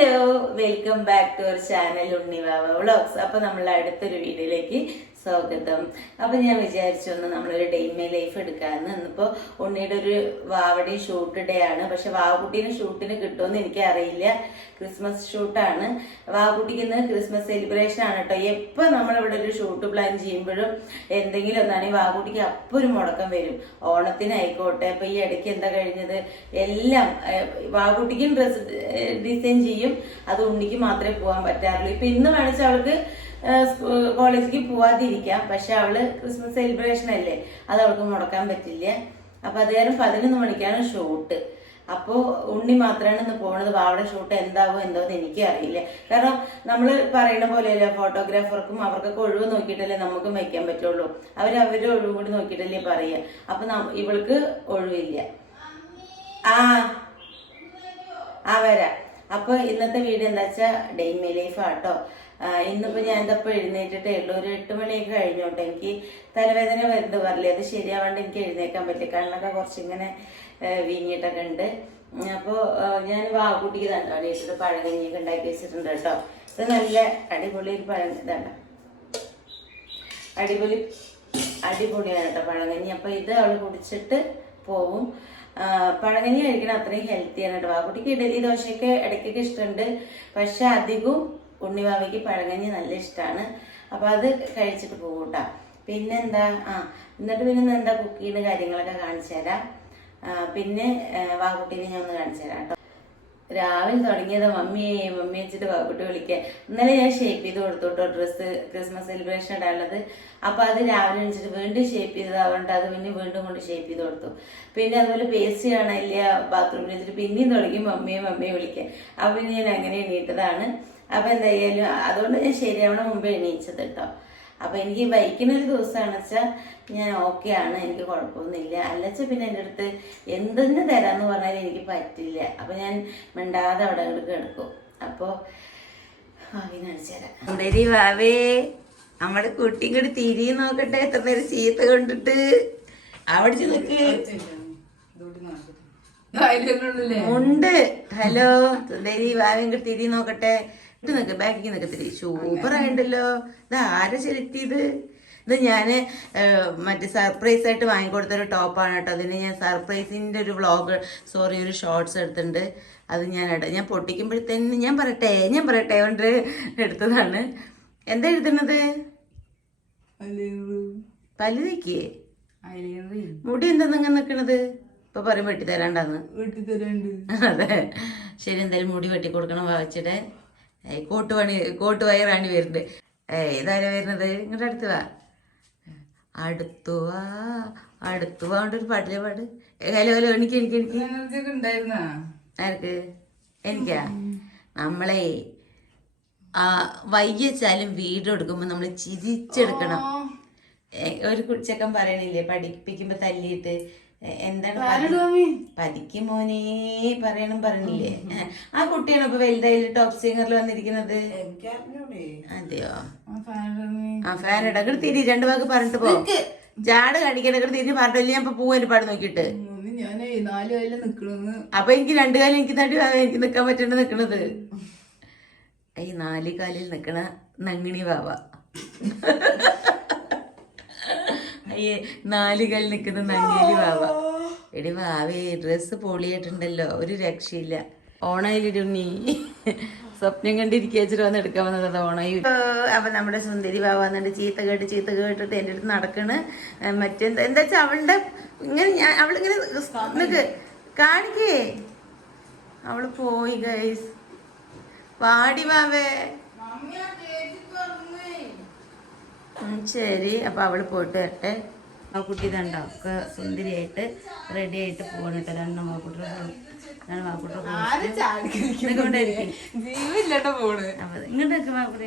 Hello welcome back to our channel Unnivava vlogs അപ്പോൾ നമ്മൾ അടുത്തൊരു വീഡിയോയിലേക്ക് സ്വാഗതം. അപ്പൊ ഞാൻ വിചാരിച്ചു ഒന്ന് നമ്മളൊരു ഡേ മേ ലൈഫ് എടുക്കാന്ന്. ഇന്നിപ്പോ ഉണ്ണിയുടെ ഒരു വാവടി ഷൂട്ട് ഡേ ആണ്. പക്ഷെ വാവകുട്ടീനെ ഷൂട്ടിന് കിട്ടുമെന്ന് എനിക്ക് അറിയില്ല ക്രിസ്മസ് ഷൂട്ടാണ് വാവകുട്ടിക്ക് ഇന്ന് ക്രിസ്മസ് സെലിബ്രേഷൻ ആണ് കേട്ടോ എപ്പോ നമ്മളിവിടെ ഒരു ഷൂട്ട് പ്ലാൻ ചെയ്യുമ്പോഴും എന്തെങ്കിലും ഒന്നാണെങ്കിൽ വാവകുട്ടിക്ക് അപ്പൊ ഒരു മുടക്കം വരും. ഓണത്തിനായിക്കോട്ടെ ഇപ്പൊ ഈ ഇടയ്ക്ക് എന്താ കഴിഞ്ഞത്? എല്ലാം വാവകുട്ടിക്കും ഡ്രസ് ഡിസൈൻ ചെയ്യും. അത് ഉണ്ണിക്ക് മാത്രമേ പോകാൻ പറ്റാറുള്ളൂ. ഇപ്പൊ ഇന്ന് വേണിച്ച അവൾക്ക് കോളേജിലേക്ക് പോവാതിരിക്കാം. പക്ഷെ അവൾ ക്രിസ്മസ് സെലിബ്രേഷൻ അല്ലേ? അത് അവൾക്ക് മുടക്കാൻ പറ്റില്ല. അപ്പൊ അത് കാരണം പതിനൊന്ന് മണിക്കാണ് ഷൂട്ട്. അപ്പോ ഉണ്ണി മാത്രമാണ് ഇന്ന് പോണത്. അവിടെ ഷൂട്ട് എന്താവും എന്തോ എന്ന് എനിക്ക് അറിയില്ല. കാരണം നമ്മൾ പറയുന്ന പോലെയല്ലേ ഫോട്ടോഗ്രാഫർക്കും അവർക്കൊക്കെ ഒഴിവ് നോക്കിയിട്ടല്ലേ നമുക്കും വയ്ക്കാൻ പറ്റുള്ളൂ. അവർ അവരുടെ ഒഴിവ് കൂടി നോക്കിയിട്ടല്ലേ പറയുക അപ്പൊ ഇവൾക്ക് ഒഴിവില്ല. ആ ആ വരാം. അപ്പൊ ഇന്നത്തെ വീഡിയോ എന്താ വെച്ചാൽ ഡെയിമി ലൈഫ് ഇന്നിപ്പോ ഞാൻ ഇതപ്പോ എഴുന്നേറ്റിട്ടേ ഉള്ളൂ. ഒരു എട്ട് മണിയൊക്കെ കഴിഞ്ഞോട്ടെ. എനിക്ക് തലവേദന വരുന്നത് പറഞ്ഞില്ലേ? അത് ശരിയാവാണ്ട് എനിക്ക് എഴുന്നേക്കാൻ പറ്റില്ല. കണ്ണൊക്കെ കുറച്ചിങ്ങനെ ആ, വീങ്ങിയിട്ടൊക്കെ ഉണ്ട്. അപ്പോൾ ഞാൻ വാക്കുട്ടിക്ക് തന്നെ അടിയിട്ടിട്ട് പഴകഞ്ഞിയൊക്കെ ഉണ്ടാക്കി വെച്ചിട്ടുണ്ട് കേട്ടോ. ഇത് നല്ല അടിപൊളി ഒരു പഴം ഇതാണ്. അടിപൊളി അടിപൊളിയാണ് കേട്ടോ പഴകഞ്ഞി അപ്പൊ ഇത് അവൾ കുടിച്ചിട്ട് പോവും. പഴകഞ്ഞി കഴിക്കണം അത്രയും ഹെൽത്തിയാണ് കേട്ടോ. വാക്കുട്ടിക്ക് ഇഡലി ദോശയൊക്കെ ഇടയ്ക്കൊക്കെ ഇഷ്ടമുണ്ട്. പക്ഷെ അധികവും ഉണ്ണിവാവയ്ക്ക് പഴങ്കഞ്ഞി നല്ല ഇഷ്ടമാണ് അപ്പോൾ അത് കഴിച്ചിട്ട് പോകും കേട്ടോ പിന്നെന്താ? ആ എന്നിട്ട് പിന്നെ എന്താ കുക്ക് ചെയ്യുന്ന കാര്യങ്ങളൊക്കെ കാണിച്ചു തരാം. പിന്നെ വാക്കുട്ടീനെ ഞാൻ ഒന്ന് കാണിച്ചു തരാം കേട്ടോ രാവിലെ തുടങ്ങിയത് മമ്മിയെ മമ്മി വെച്ചിട്ട് വാക്കുട്ടി വിളിക്കുക ഇന്നലെ ഞാൻ ഷേപ്പ് ചെയ്ത് കൊടുത്തു കേട്ടോ ഡ്രസ്സ് ക്രിസ്മസ് സെലിബ്രേഷൻ ഇടാനുള്ളത്. അപ്പോൾ അത് രാവിലെ വെച്ചിട്ട് വീണ്ടും ഷേപ്പ് ചെയ്തതാവണ്ട അത് പിന്നെ വീണ്ടും കൊണ്ട് ഷേപ്പ് ചെയ്ത് കൊടുത്തു. പിന്നെ അതുപോലെ പേസ്റ്റ് ചെയ്യണമില്ല ബാത്റൂമിൽ വെച്ചിട്ട് പിന്നെയും തുടങ്ങി മമ്മിയെ മമ്മിയെ വിളിക്കുക അപ്പോൾ ഞാൻ അങ്ങനെ എണീറ്റതാണ്. അപ്പൊ എന്തായാലും അതുകൊണ്ട് ഞാൻ ശരിയാവണ മുമ്പ് എണീച്ചത് കേട്ടോ അപ്പൊ എനിക്ക് ബൈക്കിന് ഒരു ദിവസമാണ് വെച്ചാൽ ഞാൻ ഓക്കെ ആണ് എനിക്ക് കുഴപ്പമൊന്നുമില്ല. അല്ലച്ച പിന്നെ എന്റെ അടുത്ത് എന്തിന് തരാന്ന് പറഞ്ഞാൽ എനിക്ക് പറ്റില്ല. അപ്പൊ ഞാൻ മിണ്ടാതെ അവിടെ അങ്ങോട്ട് കിടക്കും. അപ്പോൾ ഭാവി തരാം. സുന്ദരി വാവേ നമ്മുടെ കുട്ടി ഇങ്ങോട്ട് തിരി നോക്കട്ടെ. എത്ര പേര് ചീത്ത കണ്ടിട്ട്. അവിടെ നിൽക്ക് ഉണ്ട്. ഹലോ സുന്ദരി വാവേ ഇങ്ങോട്ട് തിരി നോക്കട്ടെ. ഇട്ട് നിക്ക് ബാക്കിക്ക് നിക്ക് തിരി സൂപ്പർ ആയിണ്ടല്ലോ. ഇത് ആരെ ചെയ്ത് ഇത് ഞാൻ മറ്റേ സർപ്രൈസ് ആയിട്ട് വാങ്ങിക്കൊടുത്തൊരു ടോപ്പാണ് കേട്ടോ. അതിന് ഞാൻ സർപ്രൈസിന്റെ ഒരു വ്ളോഗ് സോറി ഒരു ഷോർട്സ് എടുത്തിട്ടുണ്ട്. അത് ഞാൻ ഇടാം ഞാൻ പൊട്ടിക്കുമ്പോഴത്തേന് ഞാൻ പറയട്ടെ ഞാൻ പറയട്ടെ കൊണ്ട് എടുത്തതാണ്. എന്താ എഴുതണത് പല്ല് തേക്കേ? മുടി എന്താ നിങ്ങൾ നിക്കണത്? ഇപ്പൊ പറയും വെട്ടി തരാണ്ടാന്ന് അതെ. ശരി എന്തായാലും മുടി വെട്ടി കൊടുക്കണം വാവച്ചിടെ. ഏയ് കോട്ട് പണി കോട്ട് വയറാണ് വരുന്നത് ഏയ് ഇതാരാ വരുന്നത്? നിങ്ങളുടെ അടുത്ത് വാ. അടുത്തു വാ അടുത്തു വാ. ഒരു പാട്ടിലെ പാട്? ഹലോ ഹലോ എനിക്ക് എനിക്ക് എനിക്ക്. ആർക്ക്? എനിക്കാ? നമ്മളെ ആ വയ്യച്ചാലും വീട് എടുക്കുമ്പോ നമ്മൾ ചിരിച്ചെടുക്കണം. ഒരു കുടിച്ചക്കൻ പറയണില്ലേ? പഠിപ്പിക്കുമ്പോ തല്ലിയിട്ട്. എന്താണ് പതി- പതിക്ക് മോനെ പറയണം പറഞ്ഞില്ലേ. ആ കുട്ടിയാണ് ഇപ്പൊ വലുതായി ടോപ്പ് സിംഗറിൽ വന്നിരിക്കുന്നത്? അതെയോ? ആ ഫാൻ ഇടങ്ങട് തിരി രണ്ടു വാക്ക് പറഞ്ഞിട്ട് പോ. ജാട് കാണിക്കണങ്ങട് തിരി പറഞ്ഞില്ല ഞാൻ ഇപ്പൊ പൂവന്റെ പാട് നോക്കിട്ട് അപ്പൊ എനിക്ക് രണ്ടു കാലം എനിക്ക് തടി വാ, എനിക്ക് നിക്കാൻ പറ്റണ്ട നിക്കണത്. ഈ നാല് കാലിൽ നിക്കണ നങ്ങിണി വാവ. അയ്യേ നാല് നിൽക്കുന്ന നങ്ങേലി വാവ എടി വാവേ ഡ്രസ്സ് പൊളിയായിട്ടുണ്ടല്ലോ ഒരു രക്ഷയില്ല. ഓണയിലിടുണ്ണി സ്വപ്നം കണ്ടിരിക്കാച്ചിട്ട് വന്ന് എടുക്കാൻ വന്നത് ഓണായി. അപ്പൊ നമ്മുടെ സുന്ദരി വാവ വന്നിട്ട് ചീത്ത കേട്ട് ചീത്ത കേട്ടിട്ട് എന്റെ അടുത്ത് നടക്കണ്. മറ്റെന്താ എന്താ വെച്ചാ അവളുടെ ഇങ്ങനെ ഞാൻ അവളിങ്ങനെ കാണിക്കേ. അവൾ പോയി ഗൈസ് വാടി വാവേ ഉം, ശരി. അപ്പോൾ അവൾ പോയിട്ട് വരട്ടെ. ആ കുട്ടി ഇതുണ്ടോ? ഒക്കെ സുന്ദരിയായിട്ട് റെഡി ആയിട്ട് പോകണം കേട്ടോ. രണ്ട് മാക്കുട്ടി ഞാൻ മാക്കുട്ടി കൊണ്ടായിരിക്കും ജീവില്ലട്ടോ പോണ്. അപ്പൊ ഇങ്ങോട്ടൊക്കെ മാക്കുട്ടി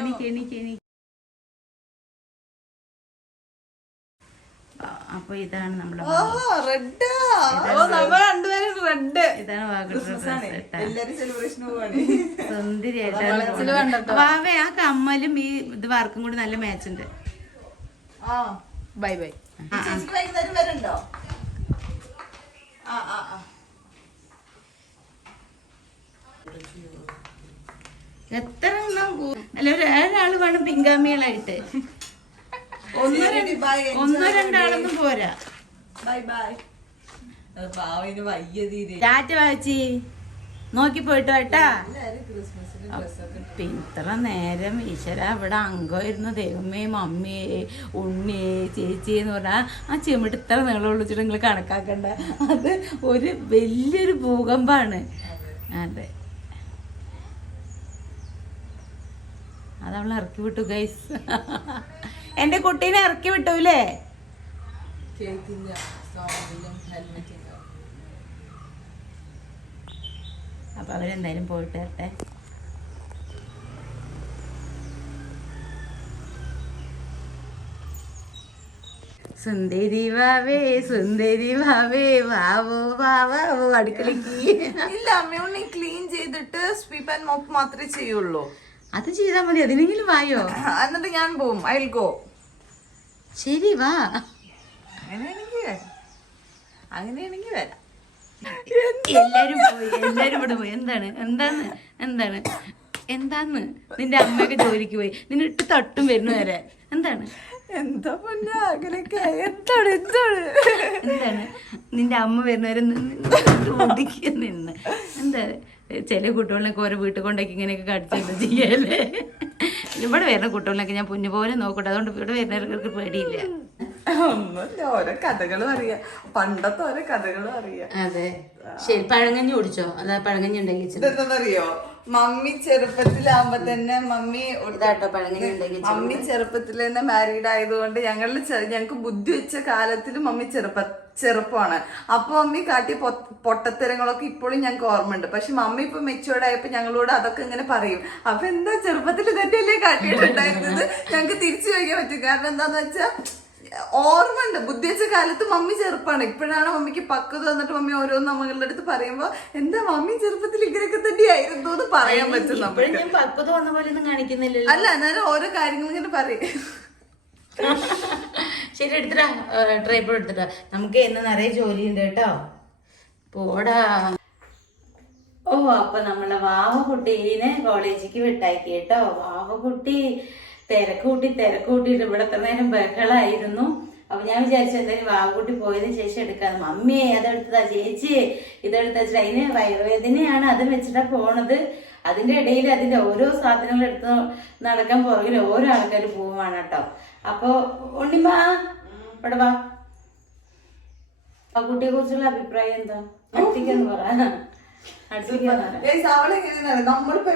എനിക്ക് എനിക്ക് എനിക്ക് അപ്പൊ ഇതാണ് നമ്മുടെ റെഡ്. റെഡ്. ഇതാണ് സുന്ദരിയായിട്ട് വാവേ ആ കമ്മലും ഈ ഇത് വാർക്കും കൂടി നല്ല മാച്ച് ഉണ്ട്. Bye bye. എത്ര ഒന്നും അല്ല ഒരാൾ വേണം പിങ്കാമികളായിട്ട് ഒന്നോ രണ്ട്- ഒന്നോ രണ്ടാളൊന്നും പോരാ. ബൈ ബൈ പാവിന് വയ്യ തീരെ ടാറ്റ വാച്ചി. നോക്കി പോയിട്ട് കേട്ടാ ഇത്ര നേരം ഈശ്വര ഇവിടെ അംഗമായിരുന്നു ദൈവമേ മമ്മി ഉണ്ണി ചേച്ചി എന്ന് പറഞ്ഞാൽ ആ ചെമിട്ട് ഇത്ര നീളം വിളിച്ചിട്ട് നിങ്ങൾ കണക്കാക്കണ്ട. അത് ഒരു വലിയൊരു ഭൂകമ്പാണ് അതെ. അതവൾ ഇറക്കി വിട്ടു ഗൈസ് എന്റെ കുട്ടീനെ ഇറക്കി വിട്ടൂലേ? അപ്പൊ അവരെന്തായാലും പോയിട്ട് വരട്ടെ. സുന്ദരി വാവേ സുന്ദരി വാവേ വാവോ വാവോ അടുക്കളക്ക്. ഇല്ല അമ്മയുണ്ണി ക്ലീൻ ചെയ്തിട്ട് സ്വീപ്പ് ആൻഡ് മോപ്പ് മാത്രമേ ചെയ്യുള്ളൂ. അത് ചെയ്താൽ മതി അതിനെങ്കിലും വായോ? എന്നിട്ട് ഞാൻ പോവും. ഐ വിൽ ഗോ ശരി വാ അങ്ങനെയാണെങ്കിൽ വരാം. അങ്ങനെയാണെങ്കിൽ വരാം. എല്ലാരും പോയി എല്ലാരും ഇവിടെ പോയി. എന്താണ്? എന്താന്ന് എന്താണ്? എന്താന്ന് നിന്റെ അമ്മയൊക്കെ ജോലിക്ക് പോയി. നിന്നെ ഇട്ട് തട്ടും വരുന്നു വരെ. എന്താണ്? എന്താ പൊന്ന? അങ്ങനെയൊക്കെ. എന്താണ്? എന്താണ്? എന്താണ്? നിന്റെ അമ്മ വരുന്നവരെ ഒതുക്കി നിന്ന്. എന്താ ചില കുട്ടികളിനൊക്കെ ഓരോ വീട്ടിൽ കൊണ്ടൊക്കെ ഇങ്ങനെയൊക്കെ കടിച്ചു ചെയ്യല്ലേ? ഇവിടെ വരുന്ന കുട്ടികളിലൊക്കെ ഞാൻ പൊന്നു പോലെ നോക്കട്ടെ. അതുകൊണ്ട് ഇവിടെ വരുന്നവർക്ക് പേടിയില്ല. ഓരോ കഥകളും അറിയാം. പണ്ടത്തെ ഓരോ കഥകളും അറിയാം. അതെ. ശരി പഴങ്ങഞ്ഞി കുടിച്ചോ? അതാ പഴങ്ങഞ്ഞി ഉണ്ടെങ്കിൽ അറിയോ മമ്മി ചെറുപ്പത്തിലാകുമ്പോ തന്നെ മമ്മി ഇതാട്ടോ പഴങ്കഞ്ഞി ഉണ്ടെങ്കിൽ മമ്മി ചെറുപ്പത്തിൽ തന്നെ മാരീഡ് ആയതുകൊണ്ട് ഞങ്ങളിൽ ഞങ്ങൾക്ക് ബുദ്ധി വെച്ച കാലത്തിൽ മമ്മി ചെറുപ്പ ചെറുപ്പമാണ്. അപ്പൊ മമ്മി കാട്ടിയ പൊ- പൊട്ടത്തരങ്ങളൊക്കെ ഇപ്പോഴും ഞങ്ങൾക്ക് ഓർമ്മയുണ്ട്. പക്ഷെ മമ്മി ഇപ്പൊ മെച്ചുവേർഡ് ആയപ്പോൾ ഞങ്ങളോട് അതൊക്കെ ഇങ്ങനെ പറയും. അപ്പൊ എന്താ ചെറുപ്പത്തിൽ തന്നെയല്ലേ കാട്ടിയിട്ടുണ്ടായിരുന്നത്? ഞങ്ങൾക്ക് തിരിച്ചു വയ്ക്കാൻ പറ്റും. കാരണം എന്താന്ന് വെച്ചാ ഓർമ്മയുണ്ട്. ബുദ്ധി വെച്ച കാലത്ത് മമ്മി ചെറുപ്പാണ്. ഇപ്പോഴാണ് മമ്മിക്ക് പക്വത വന്നിട്ട് മമ്മി ഓരോന്ന് നമ്മളുടെ അടുത്ത് പറയുമ്പോ എന്താ മമ്മി ചെറുപ്പത്തിൽ ഇങ്ങനെയൊക്കെ തന്നെയായിരുന്നു എന്ന് പറയാൻ പറ്റും പക്വത വന്ന പോലെ ഒന്നും കാണിക്കുന്നില്ലല്ലോ. അല്ല എന്നാലും ഓരോ കാര്യങ്ങൾ ഇങ്ങനെ പറയും. ശരി എടുത്തിട്ടാ ട്രൈപ്പ് എടുത്തിട്ടാ നമുക്ക് ഇന്ന് നിറയെ ജോലിയുണ്ട് കേട്ടോ. പോടാ. ഓ അപ്പൊ നമ്മളെ വാവക്കുട്ടീനെ കോളേജിക്ക് വിട്ടാക്കി കേട്ടോ. വാവക്കുട്ടി തിരക്കൂട്ടി തിരക്കൂട്ടിട്ട് ഇവിടെ എത്ര നേരം ബഹളായിരുന്നു. അപ്പൊ ഞാൻ വിചാരിച്ചു എന്തായാലും വാവക്കുട്ടി പോയതിന് ശേഷം എടുക്കാം മമ്മിയെ അതെടുത്തതാ. ചേച്ചി ഇതെടുത്ത ചേച്ചി അതിന് വയറുവേദനയാണ് അത് വെച്ചിട്ടാ പോണത്. അതിന്റെ ഇടയിൽ അതിന്റെ ഓരോ സാധനങ്ങൾ എടുത്ത് നടക്കാൻ പുറകിൽ ഓരോ ആൾക്കാർ പോവുകയാണ് കേട്ടോ. അപ്പൊ ഉണ്ണിമ ഇവിടെ വാ. ആ കുട്ടിയെ കുറിച്ചുള്ള അഭിപ്രായം എന്താ? അടുത്തേക്കെന്ന് പറ. അവളെ നമ്മളിപ്പോ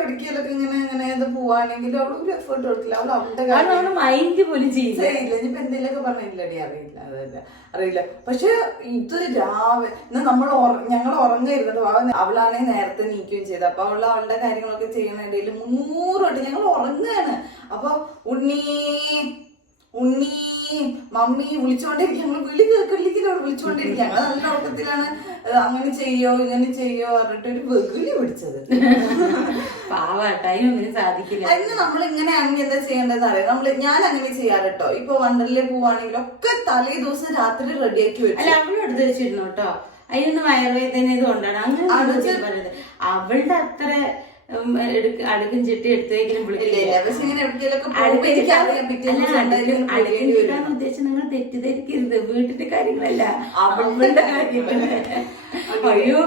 ഇങ്ങനെ ഇങ്ങനെ ഇത് പോവാണെങ്കിൽ അവൾ ഒരു എഫേർട്ട് കൊടുക്കില്ല അവൾ അവളുടെ കാര്യം നമ്മൾ മൈൻഡ് പോലും ചെയ്യില്ല. ചെയ്യില്ല. ഇനിയിപ്പോ എന്തെങ്കിലുമൊക്കെ പറഞ്ഞില്ലടി അറിയില്ല. അതല്ല അറിയില്ല. പക്ഷെ ഇത് രാവിലെ ഇന്ന് നമ്മൾ ഞങ്ങൾ ഉറങ്ങായിരുന്നു അവളാണെങ്കിൽ നേരത്തെ നീക്കുകയും ചെയ്തു അപ്പൊ അവൾ അവളുടെ കാര്യങ്ങളൊക്കെ ചെയ്യണതിൽ മുന്നൂറ് വട്ടം ഞങ്ങൾ ഉറങ്ങാണ്. അപ്പൊ ഉണ്ണി ഉണ്ണി മമ്മി വിളിച്ചോണ്ടിരിക്കും. ഞങ്ങൾ വിളി കേൾക്കില്ലോട് വിളിച്ചോണ്ടിരിക്കും ഞങ്ങൾ നല്ല ഉറക്കത്തിലാണ് അങ്ങനെ ചെയ്യോ ഇങ്ങനെ ചെയ്യോ പറഞ്ഞിട്ട് ഒരു വെകുലി പിടിച്ചത്. സാധിക്കില്ല. അതിന് നമ്മൾ ഇങ്ങനെ ആണെങ്കിൽ എന്താ ചെയ്യേണ്ടത് അറിയാം? നമ്മൾ ഞാൻ അങ്ങനെ ചെയ്യാറ് കേട്ടോ ഇപ്പൊ വണ്ടറിലെ പോവാണെങ്കിൽ ഒക്കെ തലേ ദിവസം രാത്രി റെഡിയാക്കി വെച്ചു. അല്ല അവളും എടുത്ത് വെച്ചിരുന്നു കേട്ടോ. അതിനൊന്ന് വയറുവേദന ഇത് കൊണ്ടാണ് അങ്ങനെ അവളുടെ അത്ര അടുക്കും ചിട്ടി എടുത്തേക്കും. ഉദ്ദേശം നിങ്ങൾ തെറ്റിദ്ധരിക്കരുത്. വീട്ടിന്റെ കാര്യങ്ങളല്ല. അവളുടെ കാര്യങ്ങൾ. അയ്യോ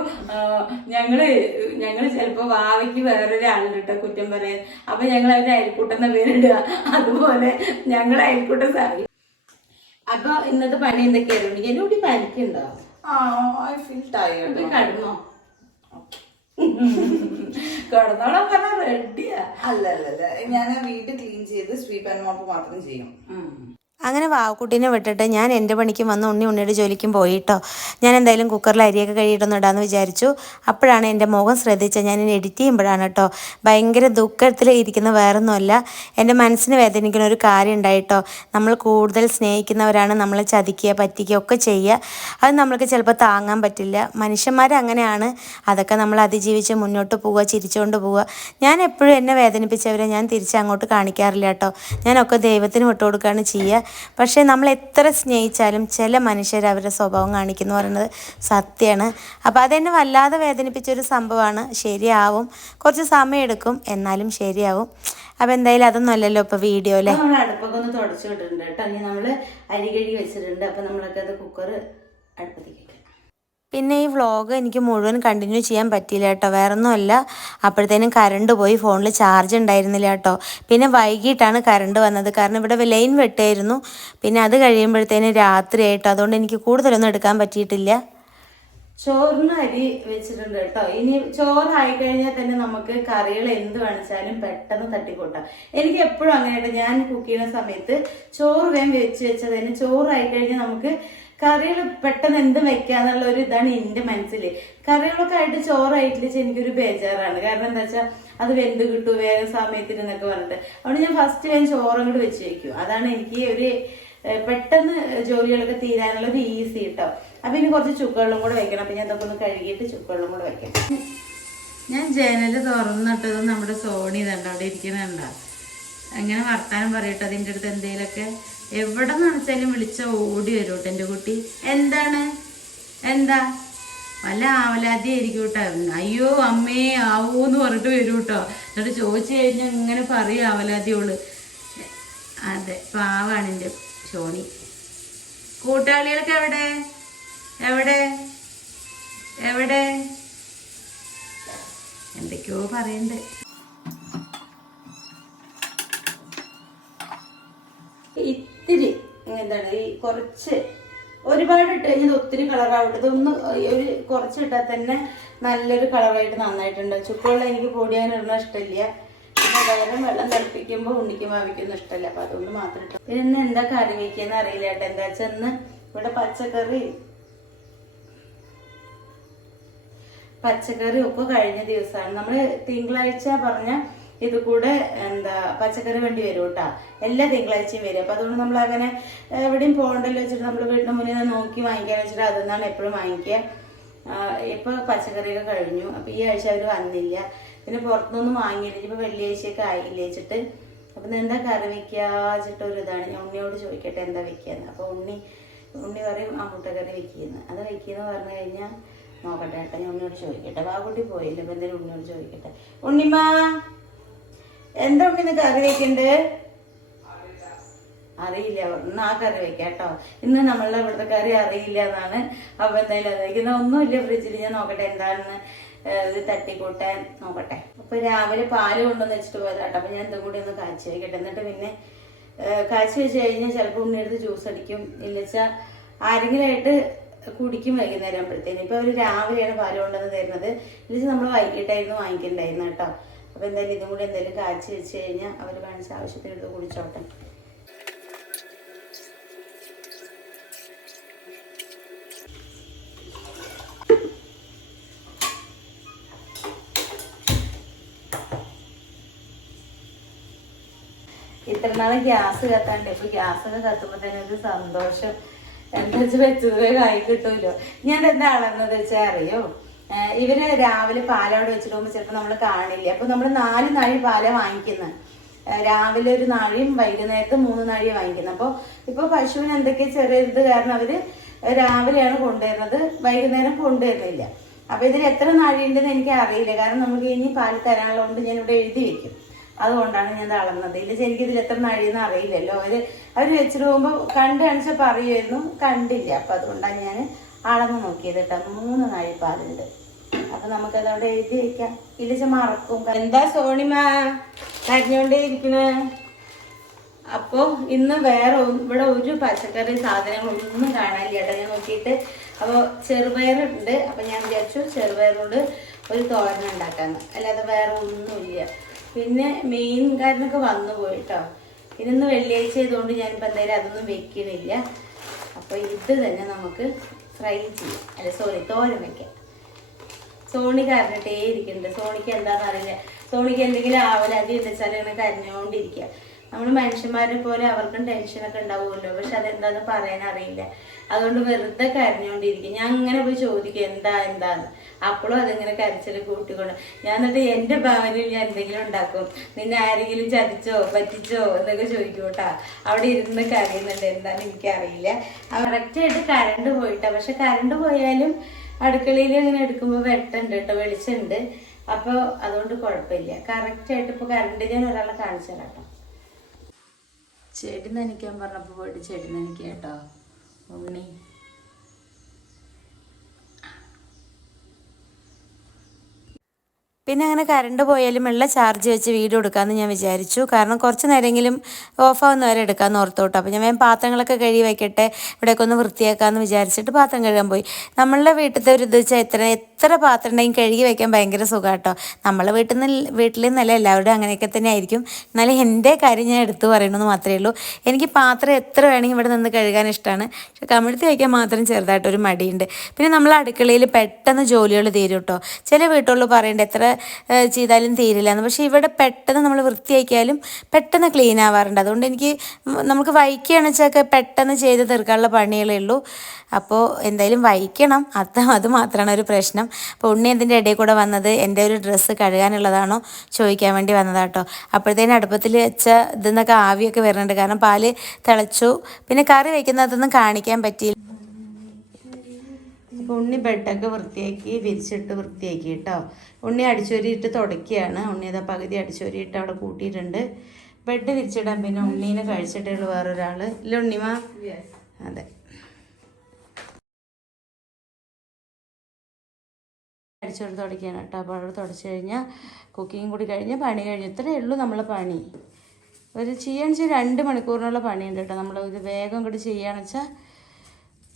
ഞങ്ങൾ ഞങ്ങൾ ചെലപ്പോ വാവയ്ക്ക് വേറൊരാളുണ്ട് കേട്ടോ കുറ്റം പറയാൻ. അപ്പൊ ഞങ്ങൾ അവരുടെ അയൽക്കൂട്ടം പേരിടുക. അതുപോലെ ഞങ്ങൾ അയൽക്കൂട്ടം സാറി അപ്പൊ ഇന്നത്തെ പണി എന്തൊക്കെയായിരുന്നു? എന്നോട് കൂടി പനിക്കുണ്ടോ? ആ ഐ ഫീൽ ടയർഡ് കടന്നോ? കടന്നോ കടന്നോളാൻ പറഞ്ഞ റെഡിയാ അല്ല അല്ല അല്ല ഞാൻ വീട് ക്ലീൻ ചെയ്ത് സ്വീപ്പ് ആൻഡ് മോപ്പ് മാത്രം ചെയ്യും. അങ്ങനെ വാവക്കുട്ടീനെ വിട്ടിട്ട് ഞാൻ എന്റെ പണിക്കും വന്ന് ഉണ്ണി ഉണ്ണിയുടെ ജോലിക്കും പോയി കേട്ടോ ഞാൻ എന്തായാലും കുക്കറിൽ അരിയൊക്കെ കഴിയിട്ടൊന്നും വിചാരിച്ചു. അപ്പോഴാണ് എന്റെ മുഖം ശ്രദ്ധിച്ച ഞാൻ ഇനി എഡിറ്റ് ചെയ്യുമ്പോഴാണ് കേട്ടോ. ഭയങ്കര ദുഃഖത്തിൽ ഇരിക്കുന്ന വേറൊന്നുമല്ല. എന്റെ മനസ്സിന് വേദനിക്കുന്ന ഒരു കാര്യം ഉണ്ടായിട്ടോ. നമ്മൾ കൂടുതൽ സ്നേഹിക്കുന്നവരാണ്. നമ്മളെ ചതിക്കുക പറ്റിക്കുക ഒക്കെ ചെയ്യുക. അത് നമ്മൾക്ക് ചിലപ്പോൾ താങ്ങാൻ പറ്റില്ല. മനുഷ്യന്മാർ അങ്ങനെയാണ്. അതൊക്കെ നമ്മൾ അതിജീവിച്ച് മുന്നോട്ട് പോവുക ചിരിച്ചുകൊണ്ട് പോവുക. ഞാൻ എപ്പോഴും എന്നെ വേദനിപ്പിച്ചവരെ ഞാൻ തിരിച്ച് അങ്ങോട്ട് കാണിക്കാറില്ല കേട്ടോ. ഞാനൊക്കെ ദൈവത്തിന് വിട്ടുകൊടുക്കുകയാണ് ചെയ്യുക. പക്ഷേ നമ്മൾ എത്ര സ്നേഹിച്ചാലും ചില മനുഷ്യർ അവരുടെ സ്വഭാവം കാണിക്കുന്നു പറയുന്നത് സത്യമാണ്. അപ്പോൾ അതെന്നെ വല്ലാതെ വേദനിപ്പിച്ചൊരു സംഭവമാണ്. ശരിയാവും. കുറച്ച് സമയമെടുക്കും. എന്നാലും ശരിയാവും. അപ്പോൾ എന്തായാലും അതൊന്നും അല്ലല്ലോ ഇപ്പോൾ വീഡിയോ അല്ലേ? നമ്മൾ അടുപ്പൊക്കെ ഒന്ന് തുടച്ചു വിട്ടിട്ടുണ്ട് കേട്ടോ. ഇനി നമ്മൾ അരി കഴുകി വെച്ചിട്ടുണ്ട്. അപ്പം നമ്മളൊക്കെ അത് കുക്കർ അടുപ്പത്തേക്ക് പിന്നെ ഈ വ്ളോഗ് എനിക്ക് മുഴുവൻ കണ്ടിന്യൂ ചെയ്യാൻ പറ്റിയില്ല കേട്ടോ. വേറെ ഒന്നുമല്ല അപ്പോഴത്തേനും കറണ്ട് പോയി. ഫോണിൽ ചാർജ് ഉണ്ടായിരുന്നില്ല കേട്ടോ. പിന്നെ വൈകിട്ടാണ് കറണ്ട് വന്നത്. കാരണം ഇവിടെ ലൈൻ വെട്ടായിരുന്നു പിന്നെ അത് കഴിയുമ്പോഴത്തേനും രാത്രിയായിട്ടോ അതുകൊണ്ട് എനിക്ക് കൂടുതലൊന്നും എടുക്കാൻ പറ്റിയിട്ടില്ല. ചോറിന് അരി വെച്ചിട്ടുണ്ട് കേട്ടോ. ഇനി ചോറായി കഴിഞ്ഞാൽ തന്നെ നമുക്ക് കറികൾ എന്ത് വേണിച്ചാലും പെട്ടെന്ന് തട്ടിക്കൂട്ടാം. എനിക്ക് എപ്പോഴും അങ്ങനെയായിട്ട് ഞാൻ കുക്ക് ചെയ്യുന്ന സമയത്ത് ചോറ് വേം വെച്ച് വെച്ചാൽ തന്നെ ചോറായി കഴിഞ്ഞാൽ നമുക്ക് കറികൾ പെട്ടെന്ന് എന്ത് വെക്കാന്നുള്ള ഒരു ഇതാണ് എന്റെ മനസ്സിൽ കറികളൊക്കെ ആയിട്ട് ചോറായിട്ടില്ല എനിക്കൊരു ബേജാറാണ്. കാരണം എന്താ വെച്ചാൽ അത് വെന്ത് കിട്ടും വേറെ സമയത്തിന് എന്നൊക്കെ പറഞ്ഞിട്ട്. അതുകൊണ്ട് ഞാൻ ഫസ്റ്റ് ഞാൻ ചോറും കൂടി വെച്ച് വെക്കും. അതാണ് എനിക്ക് ഒരു പെട്ടെന്ന് ജോലികളൊക്കെ തീരാനുള്ള ഒരു ഈസി കേട്ടോ അപ്പൊ ഇനി കുറച്ച് ചുക്കുവെള്ളം കൂടെ വെക്കണം. അപ്പൊ ഞാൻ അതൊക്കെ ഒന്ന് കഴുകിയിട്ട് ചുക്കുവെള്ളം കൂടെ വെക്കാം. ഞാൻ ജനൽ തുറന്നിട്ടത് നമ്മുടെ സോണി ഇതുണ്ട് അവിടെ ഇരിക്കുന്നുണ്ടോ? അങ്ങനെ വർത്താനം പറയട്ടോ അതിന്റെ അടുത്ത് എന്തെങ്കിലുമൊക്കെ എവിടെ നനച്ചാലും വിളിച്ച ഓടി വരും കേട്ടോ എന്റെ കുട്ടി. എന്താണ്? എന്താ? വല്ല ആവലാതി ആയിരിക്കും കേട്ടോ അയ്യോ അമ്മേ ആവൂന്ന് പറഞ്ഞിട്ട് വരും കേട്ടോ എന്നിട്ട് ചോദിച്ചു കഴിഞ്ഞാൽ ഇങ്ങനെ പറയും ആവലാതിയോൾ. അതെ പാവാണ് എന്റെ ഷോണി. കൂട്ടാളികളൊക്കെ എവിടെ? എവിടെ? എവിടെ? എന്തൊക്കെയോ പറയണ്ട്. ഇത്തിരി എന്താണ് ഈ കുറച്ച് ഒരുപാട് ഇട്ട് കഴിഞ്ഞാൽ ഒത്തിരി കളറാവട്ടെ ഇതൊന്ന് ഒരു കുറച്ച് ഇട്ടാൽ തന്നെ നല്ലൊരു കളറായിട്ട് നന്നായിട്ടുണ്ട്. ചുക്കുവെള്ളം എനിക്ക് പൊടിയാൻ ഇടുന്ന ഇഷ്ടമില്ല. പിന്നെ വേറെ വെള്ളം തിളപ്പിക്കുമ്പോൾ ഉണ്ണിക്ക് മാവിക്കൊന്നും ഇഷ്ടമല്ല. അപ്പം അതുകൊണ്ട് മാത്രം ഇട്ടു. പിന്നെ ഇന്ന് എന്താ കറി വയ്ക്കാന്ന് അറിയില്ല കേട്ടോ. എന്താ വെച്ചാൽ ഇന്ന് ഇവിടെ പച്ചക്കറി പച്ചക്കറി ഒക്കെ കഴിഞ്ഞ ദിവസമാണ്. നമ്മൾ തിങ്കളാഴ്ച പറഞ്ഞ ഇത് കൂടെ എന്താ പച്ചക്കറി വേണ്ടി വരും കേട്ടോ എല്ലാ തിങ്കളാഴ്ചയും വരും. അപ്പൊ അതുകൊണ്ട് നമ്മൾ അങ്ങനെ എവിടെയും പോകണ്ടല്ലോ വെച്ചിട്ട് നമ്മൾ വീടിന് മുന്നിൽ നോക്കി വാങ്ങിക്കാൻ വെച്ചിട്ട് അതെന്നാണ് എപ്പോഴും വാങ്ങിക്കുക. ഇപ്പൊ പച്ചക്കറിയൊക്കെ കഴിഞ്ഞു. അപ്പൊ ഈ ആഴ്ച അവർ വന്നില്ല. പിന്നെ പുറത്തുനിന്നും വാങ്ങിയില്ല. ഇപ്പൊ വെള്ളിയാഴ്ചയൊക്കെ ആയില്ലേ വെച്ചിട്ട്. അപ്പൊ എന്താ കറി വെക്കാച്ചിട്ട് ഒരു ഇതാണ്. ഞാൻ ഉണ്ണിയോട് ചോദിക്കട്ടെ എന്താ വെക്കാന്ന്. അപ്പൊ ഉണ്ണി ഉണ്ണി പറയും ആ മുട്ടക്കറി വെക്കുന്നു. അത് വെക്കുന്ന പറഞ്ഞു കഴിഞ്ഞാൽ നോക്കട്ടെ ഏട്ടാ ഞാൻ ഉണ്ണിയോട് ചോദിക്കട്ടെ. വാക്കുട്ടി പോയില്ല. അപ്പൊ എന്തായാലും ഉണ്ണിയോട് ചോദിക്കട്ടെ. ഉണ്ണിമാ എന്താ ഇന്ന് കറി വെക്കണ്ടേ? അറിയില്ല. ഇന്ന് ആ കറി വെക്കാം കേട്ടോ. ഇന്ന് നമ്മളുടെ ഇവിടുത്തെ കറി അറിയില്ല എന്നാണ് അപ്പൊ എന്തായാലും അത് വെക്കുന്ന ഒന്നുമില്ല ഫ്രിഡ്ജിൽ ഞാൻ നോക്കട്ടെ എന്താണെന്ന് ഇത് നോക്കട്ടെ. അപ്പൊ രാവിലെ പാൽ കൊണ്ടുവന്ന് വെച്ചിട്ട് പോയതാട്ടോ. അപ്പൊ ഞാൻ എന്തും കൂടി ഒന്ന് കാച്ചി വെക്കട്ടെ. എന്നിട്ട് പിന്നെ കാച്ചി വെച്ച് കഴിഞ്ഞാൽ ചിലപ്പോൾ ഉണ്ണിയെടുത്ത് ജ്യൂസ് അടിക്കും. ഇല്ലച്ചാ ആരെങ്കിലും ആയിട്ട് കുടിക്കും വൈകുന്നേരം ആകുമ്പോഴത്തേന് ഇപ്പൊ അവർ രാവിലെയാണ് പാൽ കൊണ്ടുവന്ന് തരുന്നത്. ഇല്ലെങ്കിൽ നമ്മൾ വൈകിട്ടായിരുന്നു വാങ്ങിക്കണ്ടായിരുന്നു കേട്ടോ. അപ്പൊ എന്തായാലും ഇതും കൂടി എന്തായാലും കാച്ചി വെച്ച് കഴിഞ്ഞാൽ അവർ വേണ്ട ആവശ്യത്തിന് എടുത്ത് കുടിച്ചോട്ടെ. ഇത്ര നാളെ ഗ്യാസ് കത്താണ്ട് ഇപ്പൊ ഗ്യാസ് ഒക്കെ കത്തുമ്പോ തന്നെ ഒരു സന്തോഷം. എന്താ വെച്ച് വെച്ചത് കായി കിട്ടൂലോ. ഞാൻ എന്താ അളന്നത് വെച്ചാൽ അറിയോ? ഇവർ രാവിലെ പാലവിടെ വെച്ചിട്ട് പോകുമ്പോൾ ചിലപ്പോൾ നമ്മൾ കാണില്ല? അപ്പൊ നമ്മൾ നാല് നാഴി പാല വാങ്ങിക്കുന്നത് രാവിലെ ഒരു നാഴിയും വൈകുന്നേരത്ത് മൂന്ന് നാഴിയും വാങ്ങിക്കുന്നത് അപ്പോൾ ഇപ്പോൾ പശുവിന് എന്തൊക്കെ ചെറിയ ഇത് കാരണം അവർ രാവിലെയാണ് കൊണ്ടുവരുന്നത് വൈകുന്നേരം കൊണ്ടുവരുന്നില്ല. അപ്പൊ ഇതിൽ എത്ര നാഴിയുണ്ടെന്ന് എനിക്ക് അറിയില്ല. കാരണം നമുക്ക് ഇനി പാൽ തരാനുള്ളതുകൊണ്ട് ഞാൻ ഇവിടെ എഴുതി വെക്കും. അതുകൊണ്ടാണ് ഞാൻ തളർന്നത് ഇല്ല എനിക്ക് ഇതിൽ എത്ര നാഴിയെന്ന് അറിയില്ലല്ലോ. അവർ അവർ വെച്ചിട്ട് പോകുമ്പോൾ കണ്ടു കാണിച്ചാൽ പറയുമായിരുന്നു കണ്ടില്ല. അപ്പൊ അതുകൊണ്ടാണ് ഞാൻ അളന്ന് നോക്കിയത് കേട്ടോ. മൂന്ന് നാഴി പാലുണ്ട് അപ്പൊ നമുക്കത് അവിടെ എഴുതി വെക്കാം. ഇല്ലിച്ച മറക്കും എന്താ സോണിമ? കരഞ്ഞോണ്ടേ ഇരിക്കണേ അപ്പോൾ ഇന്ന് വേറെ ഇവിടെ ഒരു പച്ചക്കറി സാധനങ്ങളൊന്നും കാണാനില്ല കേട്ടോ. ഞാൻ നോക്കിയിട്ട് അപ്പോൾ ചെറുപയറുണ്ട്. അപ്പോൾ ഞാൻ വിചാരിച്ചു ചെറുപയറോട് ഒരു തോരൻ ഉണ്ടാക്കാന്ന്. അല്ലാതെ വേറെ ഒന്നുമില്ല. പിന്നെ മെയിൻ കാരനൊക്കെ വന്നു പോയിട്ടോ ഇന്ന് വെള്ളിയാഴ്ച ആയതുകൊണ്ട് ഞാനിപ്പോൾ എന്തായാലും അതൊന്നും വെക്കണില്ല. അപ്പോൾ ഇത് തന്നെ നമുക്ക് ഫ്രൈ ചെയ്യാം. അല്ല സോറി തോരൻ വെക്കാം സോണി കരഞ്ഞിട്ടേ ഇരിക്കുന്നുണ്ട്. സോണിക്ക് എന്താണെന്ന് അറിയില്ല. സോണിക്ക് എന്തെങ്കിലും ആവല അത് വെച്ചാൽ ഇങ്ങനെ കരഞ്ഞുകൊണ്ടിരിക്കുക നമ്മൾ മനുഷ്യന്മാരെ പോലെ അവർക്കും ടെൻഷനൊക്കെ ഉണ്ടാവുമല്ലോ. പക്ഷെ അതെന്താന്ന് പറയാൻ അറിയില്ല. അതുകൊണ്ട് വെറുതെ കരഞ്ഞുകൊണ്ടിരിക്കും ഞാൻ അങ്ങനെ പോയി ചോദിക്കും എന്താ എന്താന്ന്? അപ്പോഴും അതിങ്ങനെ കരച്ചിൽ കൂട്ടിക്കൊണ്ട്. ഞാൻ എന്നിട്ട് എന്റെ ഭാവനയിൽ ഞാൻ എന്തെങ്കിലും ഉണ്ടാക്കും. നിന്നെ ആരെങ്കിലും ചതിച്ചോ പറ്റിച്ചോ എന്നൊക്കെ ചോദിക്കൂട്ടാ. കേട്ടാ അവിടെ ഇരുന്ന് കരയുന്നുണ്ട്. എന്താണെന്ന് എനിക്കറിയില്ല. കറക്റ്റായിട്ട് കരണ്ട് പോയിട്ടാ. പക്ഷെ കരണ്ട് പോയാലും അടുക്കളയിൽ അങ്ങനെ എടുക്കുമ്പോൾ വെട്ടുണ്ട് കേട്ടോ വെളിച്ചമുണ്ട് അപ്പോൾ അതുകൊണ്ട് കുഴപ്പമില്ല. കറക്റ്റായിട്ട് ഇപ്പോൾ കറണ്ട് ഞാൻ ഒരാളെ കാണിച്ചു തരാം കേട്ടോ. ചെടി നനയ്ക്കാൻ പറഞ്ഞപ്പോൾ പോയിട്ട് ചെടി നനയ്ക്കുക കേട്ടോ. ഉണ്ണി. പിന്നെ അങ്ങനെ കറണ്ട് പോയാലും ഉള്ള ചാർജ് വെച്ച് വീട് എടുക്കാമെന്ന് ഞാൻ വിചാരിച്ചു. കാരണം കുറച്ച് നേരമെങ്കിലും ഓഫാവുന്ന വരെ എടുക്കാമെന്ന് ഓർത്തോട്ടോ. അപ്പോൾ ഞാൻ പാത്രങ്ങളൊക്കെ കഴുകി വയ്ക്കട്ടെ ഇവിടെയൊക്കെ ഒന്ന് വൃത്തിയാക്കാമെന്ന് വിചാരിച്ചിട്ട് പാത്രം കഴുകാൻ പോയി. നമ്മളുടെ വീട്ടിലത്തെ ഒരു ഇത് വെച്ചാൽ എത്ര എത്ര പാത്രം ഉണ്ടെങ്കിൽ കഴുകി വയ്ക്കാൻ ഭയങ്കര സുഖമാട്ടോ നമ്മളെ വീട്ടിൽ നിന്ന് വീട്ടിൽ നിന്നല്ല എല്ലാവരുടെയും അങ്ങനെയൊക്കെ തന്നെ ആയിരിക്കും. എന്നാലും എന്റെ കാര്യം ഞാൻ എടുത്തു പറയണമെന്ന് മാത്രമേ ഉള്ളൂ. എനിക്ക് പാത്രം എത്ര വേണമെങ്കിൽ ഇവിടെ നിന്ന് കഴുകാൻ ഇഷ്ടമാണ് പക്ഷെ കമിഴ്ത്തി വയ്ക്കാൻ മാത്രം ചെറുതായിട്ടൊരു മടിയുണ്ട്. പിന്നെ നമ്മൾ അടുക്കളയിൽ പെട്ടെന്ന് ജോലികൾ തീരും കേട്ടോ ചില വീട്ടുകളിൽ പറയേണ്ട എത്ര ചെയ്താലും തീരില്ല എന്ന്. പക്ഷേ ഇവിടെ പെട്ടെന്ന് നമ്മൾ വൃത്തിയാക്കിയാലും പെട്ടെന്ന് ക്ലീൻ ആവാറുണ്ട്. അതുകൊണ്ട് എനിക്ക് നമുക്ക് വൈക്കുകയാണെന്ന് വെച്ചാൽ പെട്ടെന്ന് ചെയ്ത് തീർക്കാനുള്ള പണികളേ ഉള്ളൂ. അപ്പോൾ എന്തായാലും വൈക്കണം അത് അത് മാത്രമാണ് ഒരു പ്രശ്നം. അപ്പോൾ ഉണ്ണി എന്തിന്റെ ഇടയിൽ കൂടെ വന്നത്? എന്റെ ഒരു ഡ്രസ്സ് കഴുകാനുള്ളതാണോ ചോദിക്കാൻ വേണ്ടി വന്നതാട്ടോ അപ്പോഴത്തേനും അടുപ്പത്തിൽ വെച്ച ഇതെന്നൊക്കെ ആവിയൊക്കെ വരുന്നുണ്ട്. കാരണം പാൽ തിളച്ചു. പിന്നെ കറി വയ്ക്കുന്നതൊന്നും കാണിക്കാൻ പറ്റിയില്ല. അപ്പോൾ ഉണ്ണി ബെഡൊക്കെ വൃത്തിയാക്കി വിരിച്ചിട്ട് വൃത്തിയാക്കി കേട്ടോ ഉണ്ണി അടിച്ചൊരിയിട്ട് തുടക്കുകയാണ് ഉണ്ണി അതാ പകുതി അടിച്ചൊരിയിട്ട് അവിടെ കൂട്ടിയിട്ടുണ്ട്. ബെഡ് വിരിച്ചിടാൻ പിന്നെ ഉണ്ണീനെ കഴിച്ചിട്ടേ ഉള്ളൂ വേറൊരാൾ ഇല്ല ഉണ്ണിമ അതെ. അടിച്ചോട് തുടയ്ക്കുകയാണ് കേട്ടോ അപ്പോൾ അവിടെ തുടച്ച് കഴിഞ്ഞാൽ കുക്കിങ് കൂടി കഴിഞ്ഞ് പണി കഴിഞ്ഞ് ഇത്രയേ ഉള്ളൂ നമ്മളെ പണി. ഒരു ചെയ്യാന്ന് വെച്ചാൽ രണ്ട് മണിക്കൂറിനുള്ള പണിയുണ്ട് കേട്ടോ നമ്മൾ ഇത് വേഗം കൂടി ചെയ്യുകയാണെന്ന് വെച്ചാൽ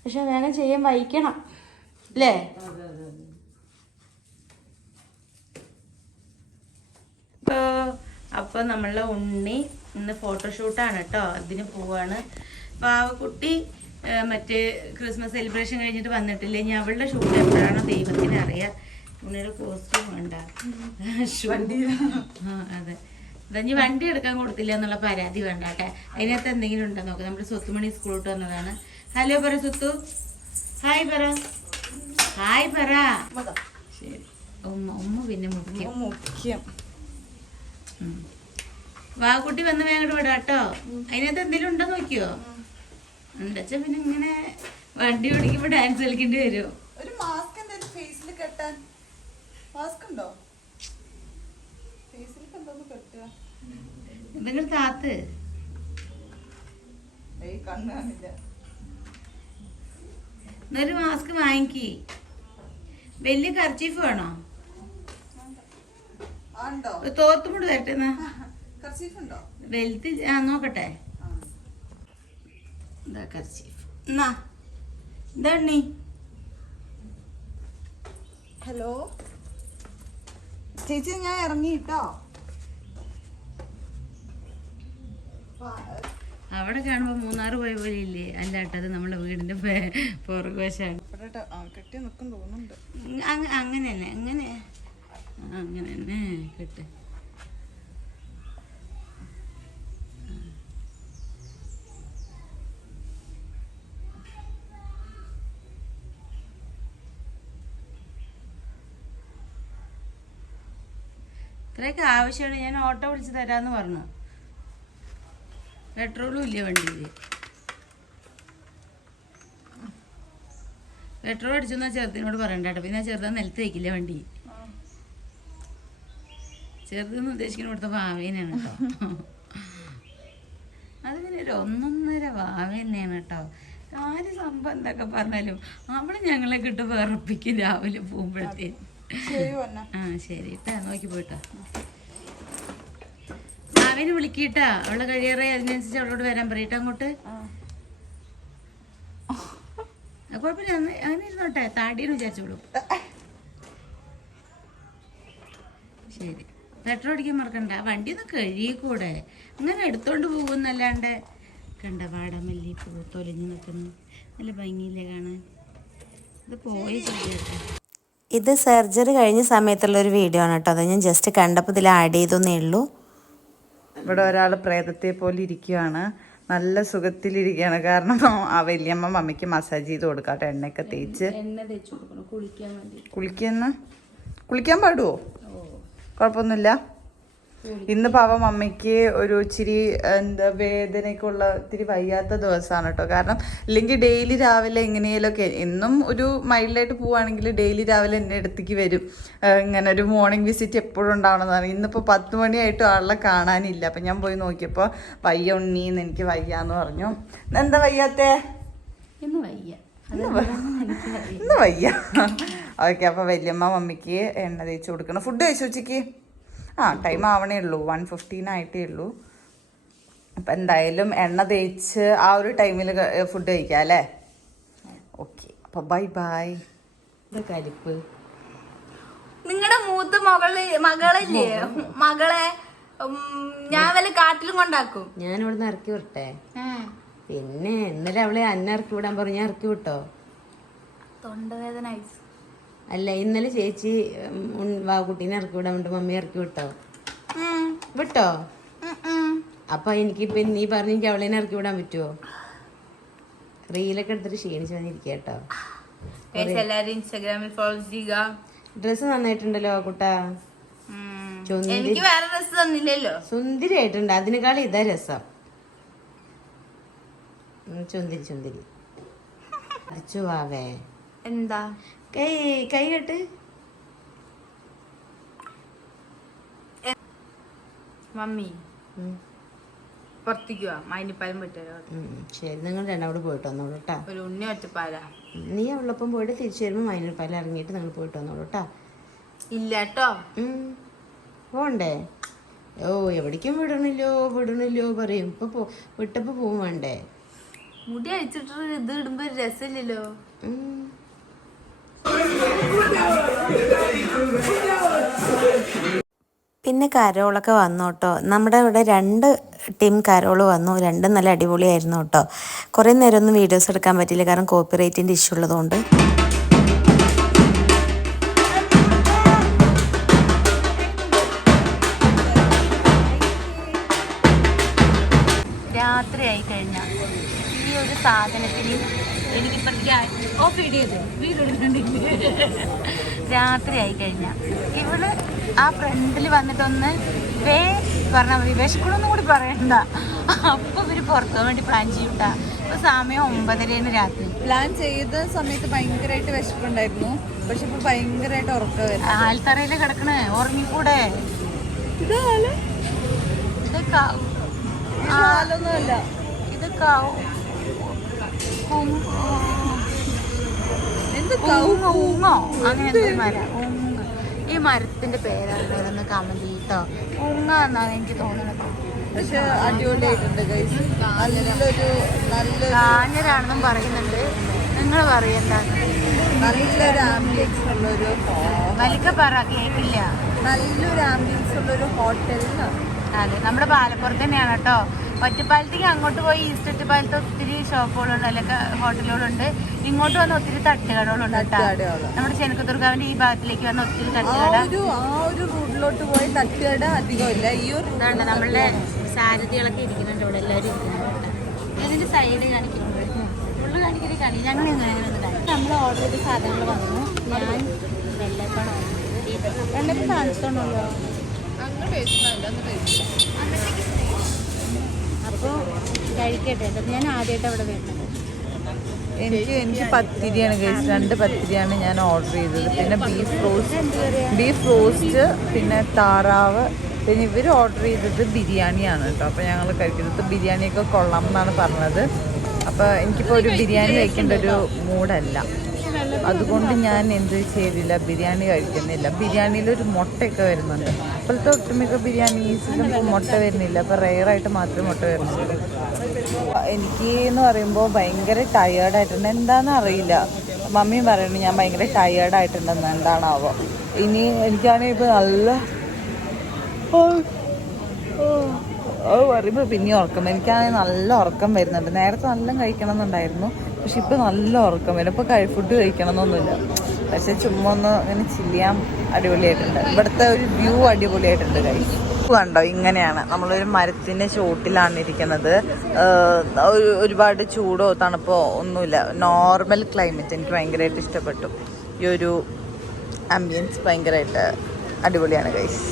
പക്ഷേ വേഗം ചെയ്യാൻ വൈക്കണം. അല്ലേ അപ്പോൾ നമ്മളെ ഉണ്ണി ഇന്ന് ഫോട്ടോഷൂട്ടാണ് കേട്ടോ അതിന് പോവാണ്. പാവക്കുട്ടി മറ്റേ ക്രിസ്മസ് സെലിബ്രേഷൻ കഴിഞ്ഞിട്ട് വന്നിട്ടില്ല? ഇനി അവളുടെ ഷൂട്ട് എപ്പോഴാണോ ദൈവത്തിന് അറിയാം. ഉണ്ണിയുടെ കോസ്റ്റ്യൂം വേണ്ട. അതെ. ഇതഞ്ഞ് വണ്ടി എടുക്കാൻ കൊടുത്തില്ല എന്നുള്ള പരാതി വേണ്ട കേട്ടെ. അതിനകത്ത് എന്തെങ്കിലും ഉണ്ടോ നോക്കാം. നമ്മുടെ സ്വത്തുമണി സ്കൂളിട്ട് വന്നതാണ്. ഹലോ പറ സ്വത്തു ഹായ് പറ. ഹായ് പറ. ശരി. ഉമ്മ ഉമ്മ പിന്നെ മുഖ്യം. മുഖ്യം. വാ കുട്ടി വന്ന് വേഗം വിടാം കേട്ടോ. അതിനകത്ത് എന്തെങ്കിലും ഉണ്ടോ നോക്കിയോ? ഉണ്ടച്ച പിന്നെ ഇങ്ങനെ വണ്ടി ഓടിക്കുമ്പോ ഡാൻസ് കളിക്കേണ്ടി വരുമോ ഒരു മാസ്ക് എന്തായാലും ഫേസിൽ കെട്ടാൻ. മാസ്ക് ഉണ്ടോ? ഫേസിൽ എന്തോന്ന് കെട്ടുക? എന്തെങ്കിലും താത്ത്. ഏയ് കണ്ണ് കാണില്ല എന്നൊരു മാസ്ക് വാങ്ങിക്കി. വലിയ കർച്ചീഫ് വേണോ? തോർത്തുമുണ്ട് തരട്ടെ എന്നാ. ഉണ്ടോ? വലുത് ആ നോക്കട്ടെ. ഇതാ കർച്ചീഫ്. എന്നാ ഹലോ? ചേച്ചി ഞാൻ ഇറങ്ങി കേട്ടോ അവിടെ കാണുമ്പോ മൂന്നാറ് പോയ പോലെ ഇല്ലേ അല്ല കേട്ടത് നമ്മുടെ വീടിന്റെ പുറകുവശാണ്. കെട്ടി നിൽക്കും തോന്നുന്നുണ്ട്. അങ്ങനെ തന്നെ അങ്ങനെ. അങ്ങനെ തന്നെ കെട്ട്. ഇത്രയൊക്കെ ആവശ്യമാണ്. ഞാൻ ഓട്ടോ വിളിച്ച് തരാമെന്ന് പറഞ്ഞു. പെട്രോളും ഇല്ല വണ്ടിയിൽ പെട്രോൾ അടിച്ചെന്നാ ചെറുതിനോട് പറയണ്ട കേട്ടോ. പിന്നെ ചെറുതാ നിലത്ത് വയ്ക്കില്ല വണ്ടി? ചെറുതെന്ന് ഉദ്ദേശിക്കുന്ന ഇവിടുത്തെ കേട്ടോ. അത് പിന്നെ ഒരു ഒന്നൊന്നര വാവ തന്നെയാണ് കേട്ടോ. ആര് സംഭവം എന്തൊക്കെ പറഞ്ഞാലും അവൾ ഞങ്ങളെ കിട്ട് വിറപ്പിക്കും രാവിലെ പോകുമ്പോഴത്തേക്കും ആ ശരി. കേട്ടാ നോക്കി പോയിട്ടോ. മാവിനെ വിളിക്കിട്ടാ. അവളെ കഴിയറേ അതിനനുസരിച്ച് അവളോട് വരാൻ പറയട്ടെ അങ്ങോട്ട്. കുഴപ്പമില്ല. അങ്ങനെ ഇരുന്നോട്ടെ. താടിയെന്ന് വിചാരിച്ചോളൂ. ശരി. പെട്രോൾ അടിക്കാൻ മറക്കണ്ട. വണ്ടി ഒന്ന് കഴുകിക്കൂടെ. അങ്ങനെ എടുത്തോണ്ട് പോകുന്നല്ലാണ്ട്. കണ്ട വാടാമല്ലി പൂ തൊലിഞ്ഞു നിൽക്കുന്നു. നല്ല ഭംഗിയില്ലേ കാണാൻ. ഇത് പോയി ചെയ്യട്ടെ ഇത് സർജറി കഴിഞ്ഞ സമയത്തുള്ള ഒരു വീഡിയോ ആണ് കേട്ടോ. അത് ഞാൻ ജസ്റ്റ് കണ്ടപ്പോൾ ഇതിൽ ആഡ് ചെയ്തൊന്നേ ഉള്ളൂ. ഇവിടെ ഒരാൾ പ്രേതത്തെ പോലെ ഇരിക്കുകയാണ് നല്ല സുഖത്തിലിരിക്കുകയാണ്. കാരണം ആ വലിയമ്മ മമ്മിക്ക് മസാജ് ചെയ്ത് കൊടുക്കാട്ടെ എണ്ണയൊക്കെ തേച്ച്. കുളിക്കുന്ന കുളിക്കാൻ പാടുവോ? കുഴപ്പമൊന്നുമില്ല? ഇന്ന് പാവം മമ്മിക്ക് ഒരു ഇച്ചിരി എന്താ വേദനയ്ക്കുള്ള ഇത്തിരി വയ്യാത്ത ദിവസമാണ് കേട്ടോ കാരണം ഇല്ലെങ്കിൽ ഡെയിലി രാവിലെ എങ്ങനെയൊക്കെ എന്നും ഒരു മൈൽഡായിട്ട് പോവുകയാണെങ്കിൽ ഡെയിലി രാവിലെ എന്റെ അടുത്തേക്ക് വരും. ഇങ്ങനെ ഒരു മോർണിംഗ് വിസിറ്റ് എപ്പോഴും ഉണ്ടാവണമെന്നാണ് ഇന്നിപ്പോൾ പത്ത് മണിയായിട്ടും ആളെ കാണാനില്ല. അപ്പം ഞാൻ പോയി നോക്കിയപ്പോൾ വയ്യ ഉണ്ണീന്ന് എനിക്ക് വയ്യാന്ന് പറഞ്ഞു. എന്താ വയ്യാത്തേ? ഇന്ന് വയ്യ. ഇന്ന് വയ്യ. ഓക്കെ അപ്പോൾ വല്യമ്മ മമ്മിക്ക് എണ്ണ തേച്ച് കൊടുക്കണം. ഫുഡ് കഴിച്ചു ഉച്ചയ്ക്ക്? ആ ടൈം ആവണേ ഉള്ളൂ. വൺ ഫിഫ്റ്റീൻ ആയിട്ടേ ഉള്ളൂ. അപ്പം എന്തായാലും എണ്ണ തേച്ച് ആ ഒരു ടൈമിൽ ഫുഡ് കഴിക്കാം അല്ലേ? ഓക്കെ അപ്പോൾ ബൈ ബൈ കലിപ്പ് നിങ്ങളുടെ മൂത്ത മകൾ മകളല്ലേ? മകളെ. ഞാൻ വല്ല കാട്ടിലും കൊണ്ടാക്കും? ഞാൻ ഇവിടുന്ന് ഇറക്കി വിട്ടെ. പിന്നെ ഇന്നലെ അവളെ അന്നെ ഇറക്കി വിടാൻ പറഞ്ഞു. ഞാൻ ഇറക്കി വിട്ടോ? തൊണ്ടവേദന ഐസ് അല്ല ഇന്നലെ ചേച്ചി വാവുകുട്ടീനെ ഇറക്കി വിടാൻ വേണ്ടി മമ്മി ഇറക്കി വിട്ടോ? വിട്ടോ? അപ്പൊ എനിക്കിപ്പോ നീ പറഞ്ഞ എനിക്ക് അവളെ ഇറക്കി വിടാൻ പറ്റുമോ റീലൊക്കെ എടുത്തിട്ട് ക്ഷീണിച്ചു വന്നിരിക്കുക കേട്ടോ. എല്ലാരും ഇൻസ്റ്റാഗ്രാമിൽ ഫോളോ ചെയ്യുക. ഡ്രസ്സ് നന്നായിട്ടുണ്ടല്ലോ കുട്ടാ എനിക്ക് വേറെ ഡ്രസ് തന്നില്ലല്ലോ. സുന്ദരിയായിട്ടുണ്ട്. അതിനേക്കാൾ ഇതാ രസം. ചുന്തിരി ചുന്തിരി. വാവേ. എന്താ? കൈ കൈ കെട്ട്. മമ്മി. പുറത്തേക്ക് വാ. മൈനിപ്പാലും ശരി നിങ്ങൾ രണ്ടാമത് പോയിട്ട് വന്നോളൂ കേട്ടാ ഒരു ഉണ്ണി ഒറ്റപ്പാല. നീ അവളൊപ്പം പോയിട്ട് തിരിച്ചു വരുമ്പോൾ മൈനൂർപ്പാല ഇറങ്ങിയിട്ട് നിങ്ങൾ പോയിട്ട് വന്നോളൂ കേട്ടാ ഇല്ല കേട്ടോ പോണ്ടേ? ഓ എവിടേക്കും വിടണില്ലോ വിടണില്ലോ പറയും. ഇപ്പൊ പോ വിട്ടപ്പോ പോവും വേണ്ടേ? മുടി അഴിച്ചിട്ട് ഇത് ഇടുമ്പോ രസമില്ലല്ലോ. ഉം. പിന്നെ കരോളൊക്കെ വന്നു കേട്ടോ. നമ്മുടെ ഇവിടെ രണ്ട് ടീം കരോൾ വന്നു. രണ്ടും നല്ല അടിപൊളിയായിരുന്നു കേട്ടോ. കുറേ നേരമൊന്നും വീഡിയോസ് എടുക്കാൻ പറ്റിയില്ല. കാരണം കോപ്പിറൈറ്റിന്റെ ഇഷ്യൂ ഉള്ളതുകൊണ്ട്. രാത്രിയായി കഴിഞ്ഞാൽ ഇവൾ ആ ഫ്രണ്ടിൽ വന്നിട്ടൊന്ന് വേ പറഞ്ഞാൽ മതി. വിശക്കണമെന്നും കൂടി പറയണ്ട. അപ്പൊ ഇവർ പുറത്തു വേണ്ടി പ്ലാൻ ചെയ്യൂട്ട. ഇപ്പൊ സമയം ഒമ്പതരയാണ് രാത്രി. പ്ലാൻ ചെയ്ത സമയത്ത് ഭയങ്കരമായിട്ട് വിശപ്പുണ്ടായിരുന്നു. പക്ഷെ ഇപ്പൊ ഭയങ്കരമായിട്ട് ഉറക്കം വരുന്നു. ആൽത്തറയിൽ കിടക്കണേ. ഉറങ്ങിക്കൂടെ? ഇത് ക- അങ്ങനെ മരം ഈ മരത്തിന്റെ പേരറിയാതൊന്ന് കമന്റ് ചെയ്തോ എന്നാണ് എനിക്ക് തോന്നുന്നത്. പക്ഷെ അടിപൊളിയായിട്ടുണ്ട് നല്ലൊരു നല്ല കാഞ്ഞരാണെന്നും പറയുന്നുണ്ട്. നിങ്ങൾ പറയണ്ടാന്ന് നല്ലൊരു ആംബിയൻസ് ഉള്ളൊരു വലിക്ക പറ കേക്കില്ല. നല്ലൊരു ആംബിയൻസ് ഉള്ളൊരു ഹോട്ടലിലാണ് അതെ നമ്മുടെ പാലപ്പുറത്ത് തന്നെയാണ് കേട്ടോ ഒറ്റപ്പാലത്തേക്ക് അങ്ങോട്ട് പോയി ഈസ്റ്റ് ഒറ്റപ്പാലത്ത് ഒത്തിരി ഷോപ്പുകളുണ്ട് അല്ലെങ്കിൽ ഹോട്ടലുകളുണ്ട്. ഇങ്ങോട്ട് വന്ന ഒത്തിരി തട്ടുകടകളുണ്ട് കേട്ടോ. നമ്മുടെ ചെനക്കത്തുർഗാവിന്റെ ഈ ഭാഗത്തിലേക്ക് വന്ന ഒത്തിരി തട്ടുകട. ഒരു ആ ഒരു റൂട്ടിലോട്ട് പോയി തട്ടുകട അധികമില്ല ഈ ഒരു ഇതാണ് നമ്മളുടെ സാരഥികളൊക്കെ ഇരിക്കുന്നുണ്ട് ഇവിടെ എല്ലാവരും ഇതിന്റെ സൈഡ് കാണിക്കുന്നുണ്ട്. ഫുള്ള് കാണിക്കൽ കാണി. ഞങ്ങൾ നമ്മൾ ഓർഡർ ചെയ്ത സാധനങ്ങൾ വന്നു. ഞാൻ വെള്ളപ്പാണ് വെള്ളപ്പം കാണിച്ചോണ്ടല്ലോ അപ്പോൾ കഴിക്കട്ടെ. കേട്ടോ. ഞാൻ ആദ്യമായിട്ട് അവിടെ വരുന്നത്. എനിക്ക് എനിക്ക് പത്തിരിയാണ് കഴിച്ചത്. രണ്ട് പത്തിരിയാണ് ഞാൻ ഓർഡർ ചെയ്തത്. പിന്നെ ബീഫ് റോസ്റ്റ് ബീഫ് റോസ്റ്റ് പിന്നെ താറാവ് പിന്നെ ഇവർ ഓർഡർ ചെയ്തത് ബിരിയാണിയാണ് കേട്ടോ. അപ്പോൾ ഞങ്ങൾ കഴിക്കുന്നത്. ബിരിയാണിയൊക്കെ കൊള്ളാം എന്നാണ് പറഞ്ഞത്. അപ്പോൾ എനിക്കിപ്പോൾ ഒരു ബിരിയാണി കഴിക്കേണ്ട ഒരു മൂഡല്ല അതുകൊണ്ട് ഞാൻ എന്ത് ചെയ്തില്ല ബിരിയാണി കഴിക്കുന്നില്ല. ബിരിയാണിയിൽ ഒരു മുട്ടയൊക്കെ വരുന്നുണ്ട്. ഇപ്പോഴത്തെ ഒട്ടുമിക്ക ബിരിയാണീസിലും മുട്ട വരുന്നില്ല. അപ്പോൾ റെയറായിട്ട് മാത്രമേ മുട്ട വരുന്നുള്ളൂ. എനിക്ക് എന്ന് പറയുമ്പോൾ ഭയങ്കര ടയേർഡായിട്ടുണ്ട് എന്താണെന്ന് അറിയില്ല. മമ്മിയും പറയുന്നു ഞാൻ ഭയങ്കര ടയേർഡായിട്ടുണ്ടെന്ന് എന്താണാവോ? ഇനി എനിക്കാണെങ്കിൽ ഇപ്പോൾ നല്ല പറയുമ്പോൾ പിന്നെ ഉറക്കം. എനിക്കാണെങ്കിൽ നല്ല ഉറക്കം വരുന്നുണ്ട്. നേരത്തെ നല്ല കഴിക്കണം എന്നുണ്ടായിരുന്നു പക്ഷെ ഇപ്പം നല്ല ഉറക്കം വരും. ഇപ്പോൾ കഴി ഫുഡ് കഴിക്കണമെന്നൊന്നുമില്ല. പക്ഷെ ചുമ്മാ ഒന്ന് ഇങ്ങനെ ചില്ലിയാൻ അടിപൊളിയായിട്ടുണ്ട്. ഇവിടുത്തെ ഒരു വ്യൂ അടിപൊളിയായിട്ടുണ്ട് കൈ കണ്ടോ? ഇങ്ങനെയാണ്. നമ്മളൊരു മരത്തിന്റെ ചോട്ടിലാണ് ഇരിക്കുന്നത്. ഒരുപാട് ചൂടോ തണുപ്പോ ഒന്നുമില്ല. നോർമൽ ക്ലൈമറ്റ് എനിക്ക് ഭയങ്കരമായിട്ട് ഇഷ്ടപ്പെട്ടു. ഈ ഒരു ആംബിയൻസ് ഭയങ്കരമായിട്ട് അടിപൊളിയാണ് ഗൈസ്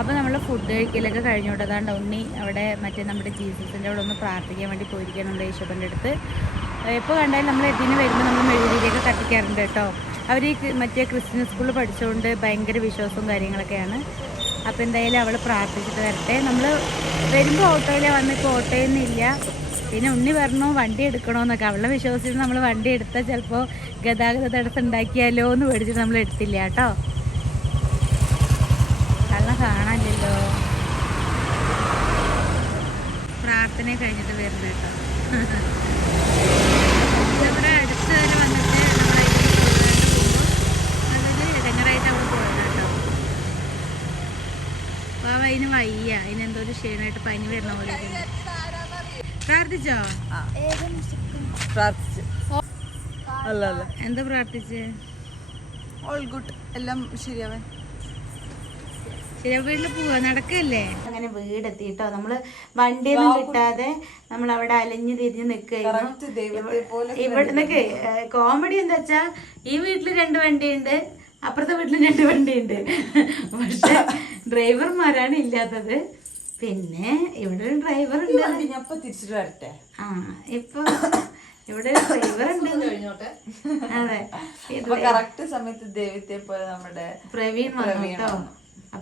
അപ്പോൾ നമ്മൾ ഫുഡ് കഴിക്കലൊക്കെ കഴിഞ്ഞോട്ടതാണ്ട് ഉണ്ണി അവിടെ മറ്റേ നമ്മുടെ ജീസസിന്റെ അവിടെ ഒന്ന് പ്രാർത്ഥിക്കാൻ വേണ്ടി പോയിരിക്കണം നമ്മുടെ യേശുപ്പന്റെ അടുത്ത്. എപ്പോൾ കണ്ടാലും നമ്മൾ ഇതിന് വരുമ്പോൾ നമ്മൾ മെഴുകുതിരിയൊക്കെ കത്തിക്കാറുണ്ട് കേട്ടോ. അവർ ഈ മറ്റേ ക്രിസ്ത്യൻ സ്കൂളിൽ പഠിച്ചുകൊണ്ട് ഭയങ്കര വിശ്വാസവും കാര്യങ്ങളൊക്കെയാണ്. അപ്പോൾ എന്തായാലും അവൾ പ്രാർത്ഥിച്ചിട്ട് വരട്ടെ. നമ്മൾ വരുമ്പോൾ ഓട്ടോയിലാണ് വന്ന് ഇപ്പോൾ ഓട്ടോയിൽ നിന്നില്ല പിന്നെ ഉണ്ണി പറഞ്ഞു വണ്ടി എടുക്കണമെന്നൊക്കെ അവളെ വിശ്വസിച്ച് നമ്മൾ വണ്ടി എടുത്താൽ ചിലപ്പോൾ ഗതാഗത തടസ്സം ഉണ്ടാക്കിയാലോ എന്ന് പേടിച്ചിട്ട് നമ്മൾ എടുത്തില്ല കേട്ടോ. കള്ളം കാണാനില്ലല്ലോ. പ്രാർത്ഥന കഴിഞ്ഞിട്ട് വരുന്നത് കേട്ടോ നമ്മുടെ അടുത്ത് വരെ വന്നിട്ട് നമ്മളെ അതായത് ഇടങ്ങറായിട്ട് അവിടെ പോയത് കേട്ടോ അപ്പോൾ അതിന് വയ്യ. അതിനെന്തോ ഒരു ക്ഷീണമായിട്ട് പനി വരുന്ന പോലെ പ്രാർത്ഥിച്ചോ? പ്രാർത്ഥിച്ചു. അല്ല അല്ല. എന്താ പ്രാർത്ഥിച്ച്? ഓൾ ഗുഡ് എല്ലാം ശരിയാവാൻ ശരി വീട്ടിൽ പോവാ? നടക്കല്ലേ? അങ്ങനെ വീടെത്തിട്ടോ നമ്മൾ വണ്ടിയൊന്നും കിട്ടാതെ നമ്മൾ അവിടെ അലഞ്ഞു തിരിഞ്ഞ് Correct ദൈവത്തെ പോലെ നിൽക്കുകയായിരുന്നു ഇവിടുന്നൊക്കെ കോമഡി എന്താ വെച്ചാ ഈ വീട്ടിൽ രണ്ട് വണ്ടിയുണ്ട് അപ്പുറത്തെ വീട്ടിൽ രണ്ട് വണ്ടിയുണ്ട്. പക്ഷെ ഡ്രൈവർമാരാണ് ഇല്ലാത്തത്. പിന്നെ ഇവിടെ ഒരു ഡ്രൈവർ ഉണ്ട്. ഞാൻ ഇപ്പൊ തിരിച്ചിട്ട് വരട്ടെ? ആ ഇപ്പൊ ഇവിടെ ഒരു ഡ്രൈവർ ഉണ്ട് അതെ. ഈ അപ്പൊ കറക്റ്റ് സമയത്ത് ദൈവത്തെ പോലെ നമ്മുടെ പ്രവീൺ വന്നു കേട്ടോ.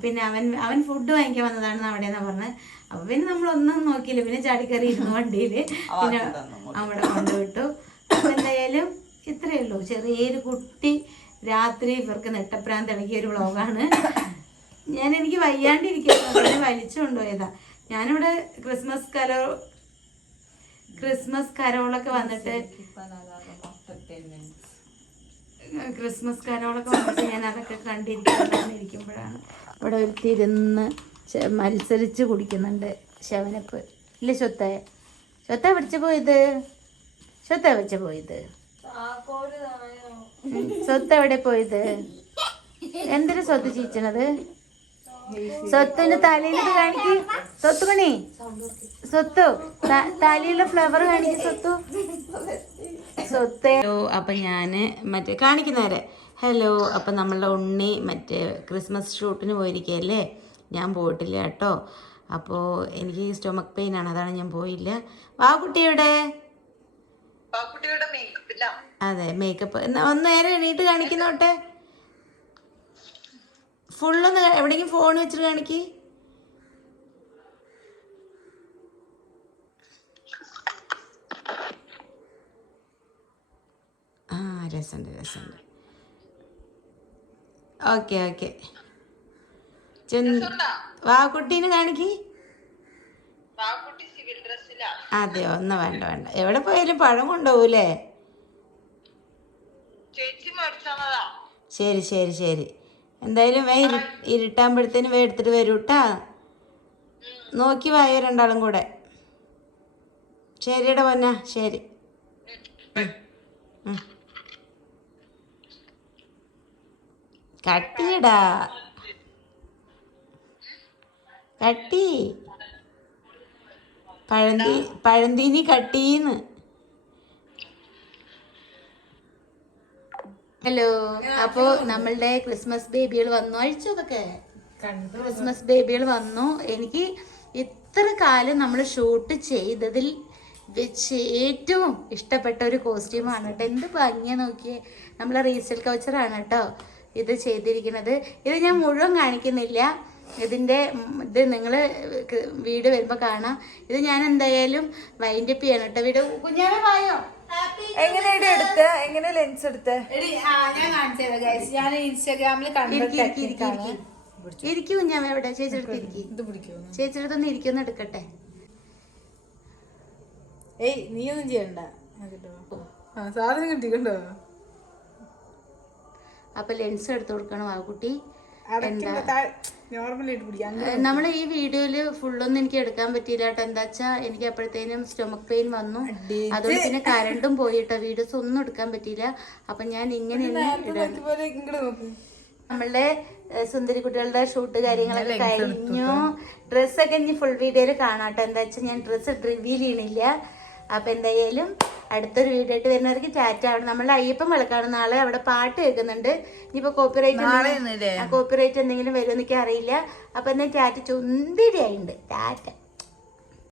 പിന്നെ അവൻ അവൻ ഫുഡ് വാങ്ങിക്കാൻ വന്നതാണ് അവിടെ എന്നാ പറഞ്ഞത് അപ്പൊ പിന്നെ നമ്മളൊന്നും നോക്കിയില്ല. പിന്നെ ചാടിക്കറി ഇരുന്നു വണ്ടിയിൽ. പിന്നെ അവിടെ കൊണ്ടുവിട്ടു. അപ്പൊ എന്തായാലും ഇത്രയേ ഉള്ളൂ. ചെറിയൊരു കുട്ടി രാത്രി ഇവർക്ക് നെട്ടപ്രാന്ത് ഇളകിയ ഒരു വ്ളോഗാണ് ഞാൻ എനിക്ക് വയ്യാണ്ടിരിക്കുന്നു. അതിനെ വലിച്ചു കൊണ്ടുപോയതാ ഞാനിവിടെ ക്രിസ്മസ് കരോ ക്രിസ്മസ് കരോളൊക്കെ വന്നിട്ട് ക്രിസ്മസ് കരോളൊക്കെ വന്നിട്ട് ഞാൻ അതൊക്കെ കണ്ടിരിക്കുമ്പോഴാണ്. ഇവിടെ ഒരു തിരുന്ന് മത്സരിച്ച് കുടിക്കുന്നുണ്ട് ശവനപ്പ്. ഇല്ല സ്വത്ത ശ്വത്ത പിടിച്ചു പോയത്? ശ്വത്ത പിടിച്ചു പോയത്. സ്വത്ത് എവിടെ പോയത്? എന്തിനു സ്വത്ത് ചീച്ചണത്? സ്വത്തിന്റെ തലയിൽ കാണിക്ക്. സ്വത്ത് കണി സ്വത്തു. തലയിലെ തലയിലുള്ള ഫ്ലവർ കാണിക്ക് സ്വത്തു. സ്വത്ത്. അപ്പൊ ഞാൻ ഞാൻ മറ്റേ കാണിക്കുന്നവരെ ഹലോ അപ്പം നമ്മളുടെ ഉണ്ണി മറ്റേ ക്രിസ്മസ് ഷൂട്ടിന് പോയിരിക്കുകയല്ലേ? ഞാൻ പോയിട്ടില്ല കേട്ടോ. അപ്പോൾ എനിക്ക് സ്റ്റൊമക് പെയിൻ ആണ് അതാണ് ഞാൻ പോയില്ല. വാ കുട്ടി എവിടെ അതെ മേക്കപ്പ് എന്നാ ഒന്ന് നേരെ എണീറ്റ് കാണിക്കുന്നോട്ടെ? ഫുള്ളൊന്ന് എവിടെയെങ്കിലും ഫോൺ വെച്ചിട്ട് കാണിക്ക്. ആ രസമുണ്ട് രസമുണ്ട് ഓക്കെ ഓക്കെ. വാ കുട്ടീനെ കാണിക്ക്. അതെയോ ഒന്ന് വേണ്ട വേണ്ട. എവിടെ പോയാലും പഴം കൊണ്ടുപോകൂലേ? ശരി ശരി ശരി. എന്തായാലും വേ ഇരു ഇരുട്ടാകുമ്പോഴത്തേനും വേ എടുത്തിട്ട് വരൂ കേട്ടാ നോക്കി വായോ രണ്ടാളും കൂടെ. ശരിയുടെ പൊന്ന ശരി. കട്ടിയടാ. കട്ടി. പഴന്തി പഴന്തീനി കട്ടീന്ന്. ഹലോ അപ്പോ നമ്മളുടെ ക്രിസ്മസ് ബേബികൾ വന്നു. അഴിച്ചതൊക്കെ ക്രിസ്മസ് ബേബികൾ വന്നു. എനിക്ക് ഇത്ര കാലം നമ്മൾ ഷൂട്ട് ചെയ്തതിൽ വെച്ച് ഏറ്റവും ഇഷ്ടപ്പെട്ട ഒരു കോസ്റ്റ്യൂമാണ് കേട്ടോ. എന്ത് ഭംഗിയാ നോക്കിയേ. നമ്മളെ റീസെൽ കൗച്ചറാണ് കേട്ടോ ഇത് ചെയ്തിരിക്കുന്നത്. ഇത് ഞാൻ മുഴുവൻ കാണിക്കുന്നില്ല. ഇതിന്റെ ഇത് നിങ്ങൾ വീട് വരുമ്പോൾ കാണാം. ഇത് ഞാൻ എന്തായാലും വൈൻഡപ്പ് ചെയ്യണം കേട്ടോ. വീട് കുഞ്ഞാവേ വായോ? എങ്ങനെയാണ് എടുത്ത്? എങ്ങനെ ലെൻസ് എടുത്ത്? ഞാൻ കാണിച്ചത് ഗൈസ് ഞാൻ ഇൻസ്റ്റാഗ്രാമിൽ കണ്ട ടെക്നിക്കാണ് ഇരിക്കും കുഞ്ഞാവേ എവിടെ? ചേച്ചിയെടുത്ത് ഇരിക്കും. ഇത് ഒന്ന് ഇരിക്കുന്ന എടുക്കട്ടെ. ഏയ് നീ ഒന്നും ചെയ്യണ്ട. സാധനം കിട്ടിക്കണ്ടോ അപ്പൊ ലെൻസ് എടുത്തു കൊടുക്കണം ആ കുട്ടി. നമ്മൾ ഈ വീഡിയോയിൽ ഫുള്ളൊന്നും എനിക്ക് എടുക്കാൻ പറ്റിയില്ല കേട്ടോ. എന്താ വെച്ചാ എനിക്ക് അപ്പോഴത്തേനും സ്റ്റൊമക് പെയിൻ വന്നു. അതുകൊണ്ട് പിന്നെ കരണ്ടും പോയിട്ടോ വീഡിയോസ് ഒന്നും എടുക്കാൻ പറ്റിയില്ല. അപ്പൊ ഞാൻ ഇങ്ങനെ നമ്മളുടെ സുന്ദരി കുട്ടികളുടെ ഷൂട്ട് കാര്യങ്ങളൊക്കെ കഴിഞ്ഞു. ഡ്രസ്സൊക്കെ ഇനി ഫുൾ വീഡിയോയിൽ കാണാട്ടോ എന്താ വെച്ചാൽ ഞാൻ ഡ്രസ്സ് റിവീൽ ചെയ്യണില്ല. അപ്പൊ എന്തായാലും അടുത്തൊരു വീഡിയോ ആയിട്ട് വരുന്നവർക്ക് ടാറ്റ ആവണം. നമ്മളുടെ അയ്യപ്പൻ വിളക്കാണ്. നാളെ അവിടെ പാട്ട് കേൾക്കുന്നുണ്ട്. ഇനിയിപ്പോ കോപ്പിറൈറ്റ് കോപ്പിറൈറ്റ് എന്തെങ്കിലും വരുമെന്നൊക്കെ അറിയില്ല. അപ്പൊ എന്നാ ടാറ്റ ചുന്തിരിയായിട്ടുണ്ട്. ചാറ്റ ടാറ്റ